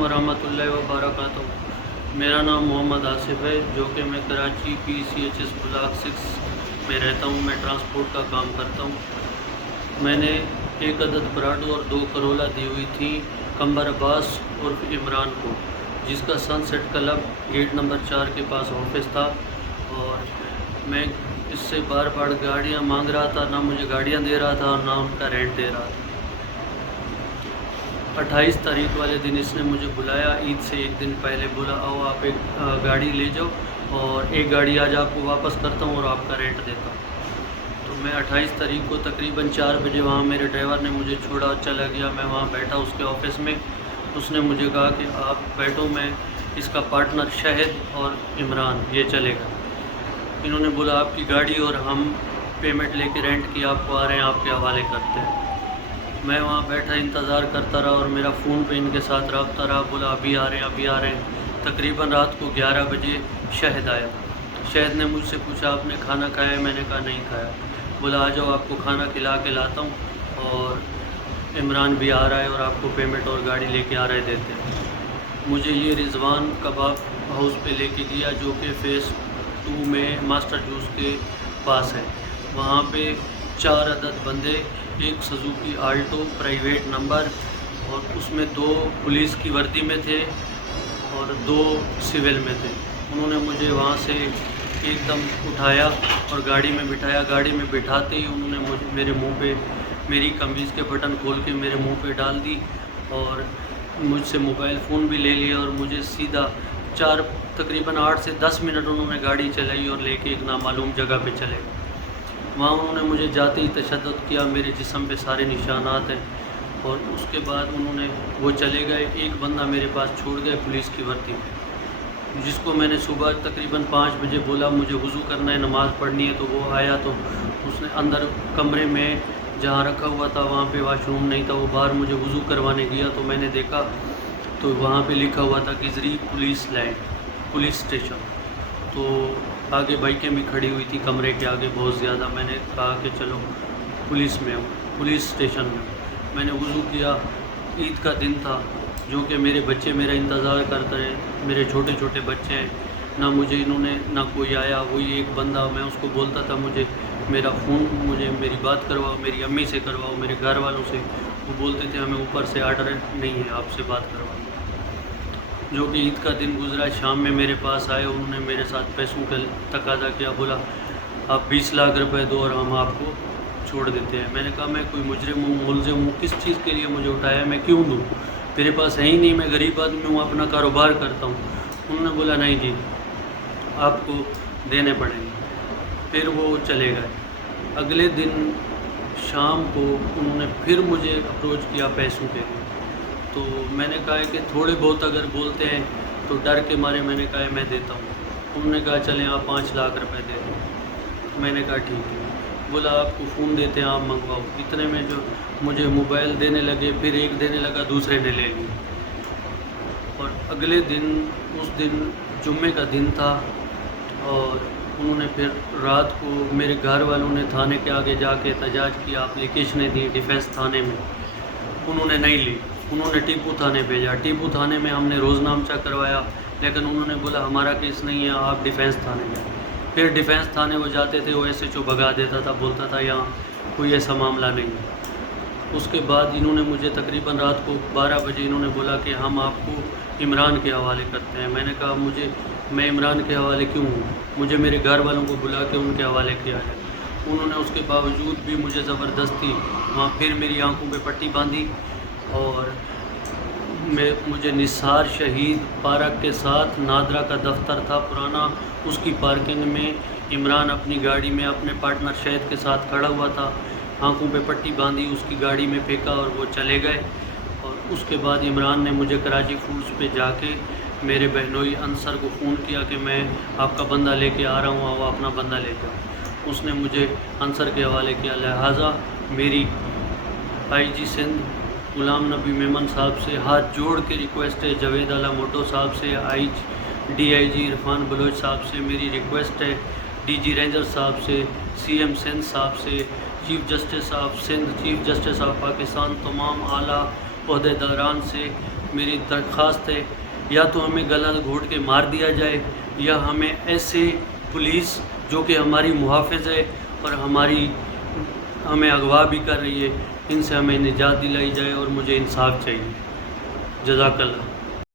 वरहमतुल्लाहि वबरकातुहू। मेरा नाम मोहम्मद आसिफ है, जो कि मैं कराची PCHS ब्लॉक 6 में रहता हूँ। मैं ट्रांसपोर्ट का काम करता हूँ। मैंने एक अदद पराडो और 2 करोला दी हुई थी कंबर अब्बास और इमरान को, जिसका सनसेट क्लब गेट नंबर 4 के पास ऑफिस था। और मैं इससे बार बार गाड़ियाँ मांग रहा था, ना मुझे गाड़ियाँ दे रहा था और ना उनका रेंट दे रहा था। 28 तारीख वाले दिन इसने मुझे बुलाया, ईद से एक दिन पहले बोला, आओ आप एक गाड़ी ले जाओ और एक गाड़ी आज आपको वापस करता हूँ और आपका रेंट देता हूँ। तो मैं 28 तारीख को तकरीबन 4 बजे वहाँ मेरे ड्राइवर ने मुझे छोड़ा, चला गया। मैं वहाँ बैठा उसके ऑफिस में। उसने मुझे कहा कि आप बैठो, मैं इसका पार्टनर शाहिद और इमरान ये चलेगा। इन्होंने बोला आपकी गाड़ी और हम पेमेंट लेके रेंट की आपको आ रहे हैं, आपके हवाले करते हैं। मैं वहाँ बैठा इंतज़ार करता रहा और मेरा फ़ोन पे इनके साथ रब्ता रहा। बोला अभी आ रहे हैं, अभी आ रहे हैं। तकरीबन रात को 11 बजे शाहिद आया। शाहिद ने मुझसे पूछा आपने खाना खाया है? मैंने कहा नहीं खाया। बोला आ जाओ, आपको खाना खिला के लाता हूँ और इमरान भी आ रहा है और आपको पेमेंट और गाड़ी लेके आ रहे देते हैं। मुझे ये रिजवान कबाब हाउस पे लेके गया, जो कि फ़ेज़ 2 में मास्टर जूस के पास है। वहाँ पे 4 अदद बंदे, एक सुजुकी आल्टो प्राइवेट नंबर और उसमें 2 पुलिस की वर्दी में थे और 2 सिविल में थे। उन्होंने मुझे वहाँ से एकदम उठाया और गाड़ी में बिठाया। गाड़ी में बिठाते ही उन्होंने मेरे मुंह पे मेरी कमीज़ के बटन खोल के मेरे मुंह पे डाल दी और मुझसे मोबाइल फ़ोन भी ले लिया और मुझे सीधा तकरीबन 8 से 10 मिनट उन्होंने गाड़ी चलाई और लेके एक नामालूम जगह पे चले। वहाँ उन्होंने मुझे जाते ही तशद्दुद किया, मेरे जिस्म पे सारे निशानात हैं। और उसके बाद वो चले गए। एक बंदा मेरे पास छोड़ गए पुलिस की वर्दी में, जिसको मैंने सुबह तकरीबन 5 बजे बोला मुझे वज़ू करना है, नमाज़ पढ़नी है। तो वो आया तो उसने अंदर कमरे में जहाँ रखा हुआ था वहाँ पे वाशरूम नहीं था। वो बाहर मुझे वज़ू करवाने गया तो मैंने देखा तो वहाँ पे लिखा हुआ था Gizri police line, police station. तो आगे बाइकें भी खड़ी हुई थी कमरे के आगे बहुत ज़्यादा। मैंने कहा कि चलो पुलिस में हूँ, पुलिस स्टेशन में हूँ। मैंने वज़ू किया। ईद का दिन था, जो कि मेरे बच्चे मेरा इंतज़ार करते रहे। मेरे छोटे छोटे बच्चे हैं, ना मुझे इन्होंने ना कोई आया। वही एक बंदा, मैं उसको बोलता था मुझे मेरा फ़ोन, मुझे मेरी बात करवाओ, मेरी अम्मी से करवाओ, मेरे घर वालों से। वो बोलते थे हमें ऊपर से आर्डर नहीं है, आपसे बात करवाओ। जो कि ईद का दिन गुजरा, शाम में मेरे पास आए। उन्होंने मेरे साथ पैसों का तकाजा किया। बोला आप 20 लाख रुपए दो और हम आपको छोड़ देते हैं। मैंने कहा मैं कोई मुजरिम हूँ, मुलज़िम हूँ, किस चीज़ के लिए मुझे उठाया, मैं क्यों दूँ? मेरे पास है ही नहीं, मैं गरीब आदमी हूँ, अपना कारोबार करता हूँ। उन्होंने बोला नहीं जी, आपको देने पड़ेंगे। फिर वो चले गए। अगले दिन शाम को उन्होंने फिर मुझे अप्रोच किया पैसों के लिए। तो मैंने कहा कि थोड़े बहुत अगर बोलते हैं तो डर के मारे मैंने कहा मैं देता हूँ। उन्होंने कहा चलें आप 5 लाख रुपए दे दो। मैंने कहा ठीक है। बोला आपको फ़ोन देते हैं, आप मंगवाओ। इतने में जो मुझे मोबाइल देने लगे, फिर एक देने लगा, दूसरे ने ले ली। और अगले दिन, उस दिन जुम्मे का दिन था और उन्होंने फिर रात को मेरे घर वालों ने थाने के आगे जाके एहतजाज किया, एप्लीकेशनें दी डिफेंस थाने में। उन्होंने नहीं ली, उन्होंने टीपू थाने भेजा। टीपू थाने में हमने रोज़नामचा करवाया, लेकिन उन्होंने बोला हमारा केस नहीं है, आप डिफेंस थाने जाए। फिर डिफेंस थाने वो जाते थे, वो SHO भगा देता था, बोलता था यहाँ कोई ऐसा मामला नहीं है। उसके बाद इन्होंने मुझे तकरीबन रात को 12 बजे इन्होंने बोला कि हम आपको इमरान के हवाले करते हैं। मैंने कहा मैं इमरान के हवाले क्यों हूँ? मुझे मेरे घर वालों को बुला के उनके हवाले किया है। उन्होंने उसके बावजूद भी मुझे ज़बरदस्ती वहाँ फिर मेरी आंखों पे पट्टी बांधी और मुझे निसार शहीद पार्क के साथ नादरा का दफ्तर था पुराना, उसकी पार्किंग में इमरान अपनी गाड़ी में अपने पार्टनर शाहिद के साथ खड़ा हुआ था। आंखों पे पट्टी बांधी, उसकी गाड़ी में फेंका और वो चले गए। और उसके बाद इमरान ने मुझे कराची फूड्स पे जाके मेरे बहनोई अंसर को फ़ोन किया कि मैं आपका बंदा लेके आ रहा हूँ, वो अपना बंदा ले जाओ। उसने मुझे अंसर के हवाले किया। लिहाजा मेरी IG सिंध गुलाम नबी मेमन साहब से हाथ जोड़ के रिक्वेस्ट है, जावेद आला मोटो साहब से, DIG इरफान बलोच साहब से मेरी रिक्वेस्ट है, DG रेंजर साहब से, CM सिंध साहब से, chief justice of Sindh, chief justice of Pakistan, तमाम आला ओहदेदारान से میری درخواست ہے یا تو ہمیں گلا گھونٹ کے مار دیا جائے یا ہمیں ایسے پولیس جو کہ ہماری محافظ ہے اور ہمیں اغوا بھی کر رہی ہے، ان سے ہمیں نجات دلائی جائے اور مجھے انصاف چاہیے۔ جزاک اللہ۔